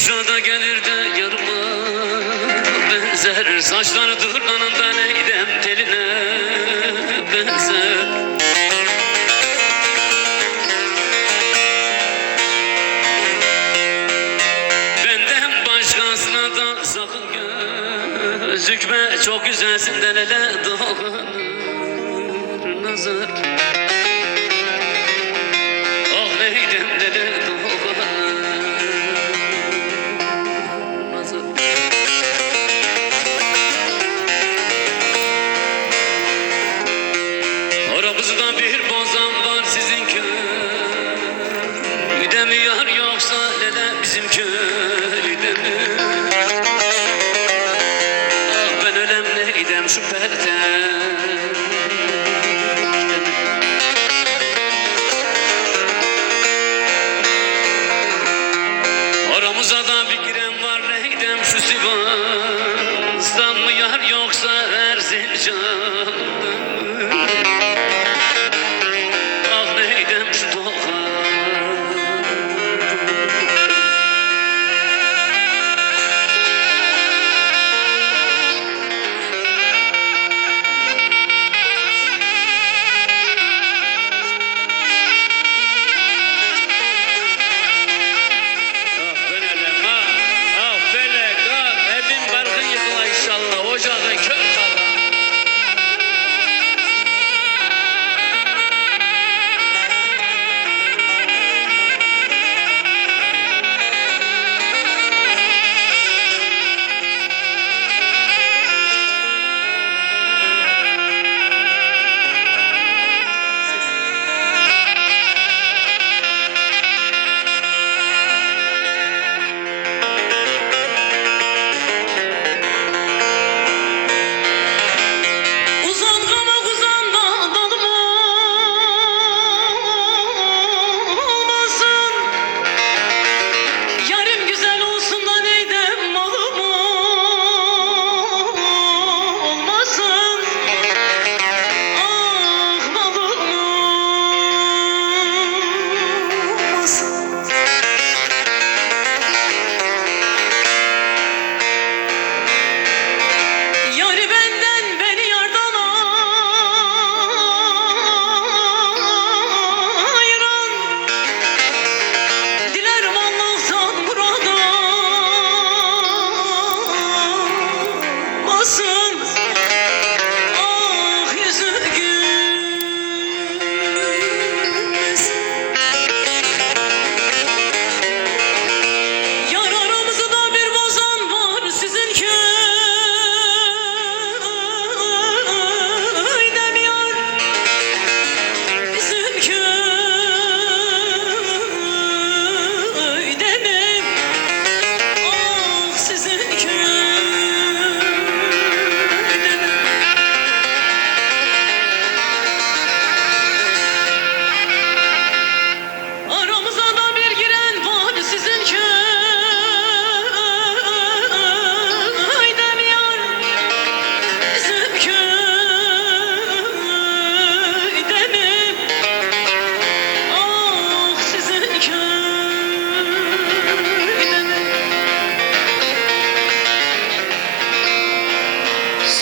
Aşağıda gelir de yarıma benzer. Saçları tırnağında neydem teline benzer. Benden başkasına da sakın gözükme. Çok güzelsin de hele dokunur nazar. Ah neydem hele dokunur nazar. Aramızda bir bozan var sizin köyde mi yar, yoksa neden bizim köyde mi? Ah ben ölem neydem şu perde. Aramıza da bir giren var neydem şu Sivas'tan mı yar, yoksa Erzincan'dan mı? Ah neydem şu Tokat.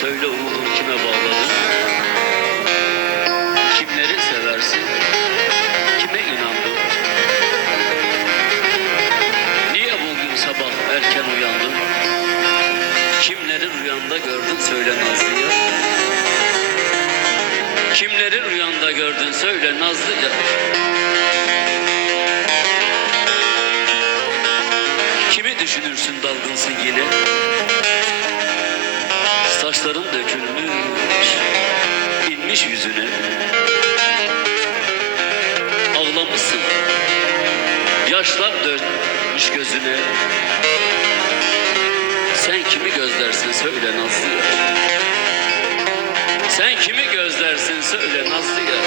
Söyle umudun kime bağladın? Kimleri seversin? Kime inandın? Niye bugün sabah erken uyandın? Kimleri rüyanda gördün söyle Nazlı yar. Kimleri rüyanda gördün söyle Nazlı yar. Kimi düşünürsün dalgınsın yine? Saçların dökülmüş, inmiş yüzüne. Ağlamışsın, yaşlar dönmüş gözüne. Sen kimi gözlersin söyle Nazlı yar. Sen kimi gözlersin söyle Nazlı yar.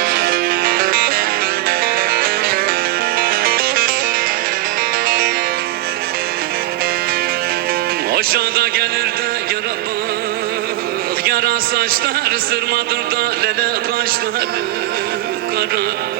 Aşağıda gelir de yara bak, yara saçlar sırmadır da lele kaşlar kara.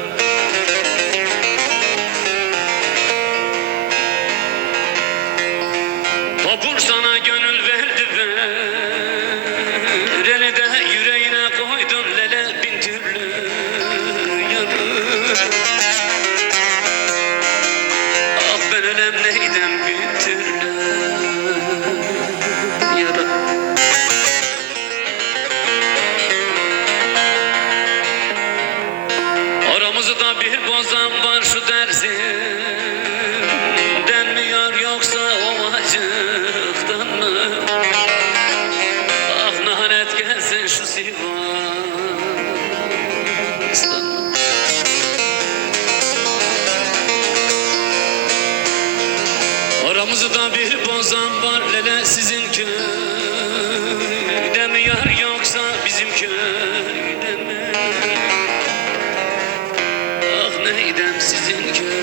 Oramızda bir bozan var şu dersimden mi yar yoksa ovacıktan mı? Ah lanet gelsin şu Sivas'tan mı? Aramızda bir bozan var lele sizin köyde mi yar yoksa bizim köyde mi? Ah neydem sizin köy.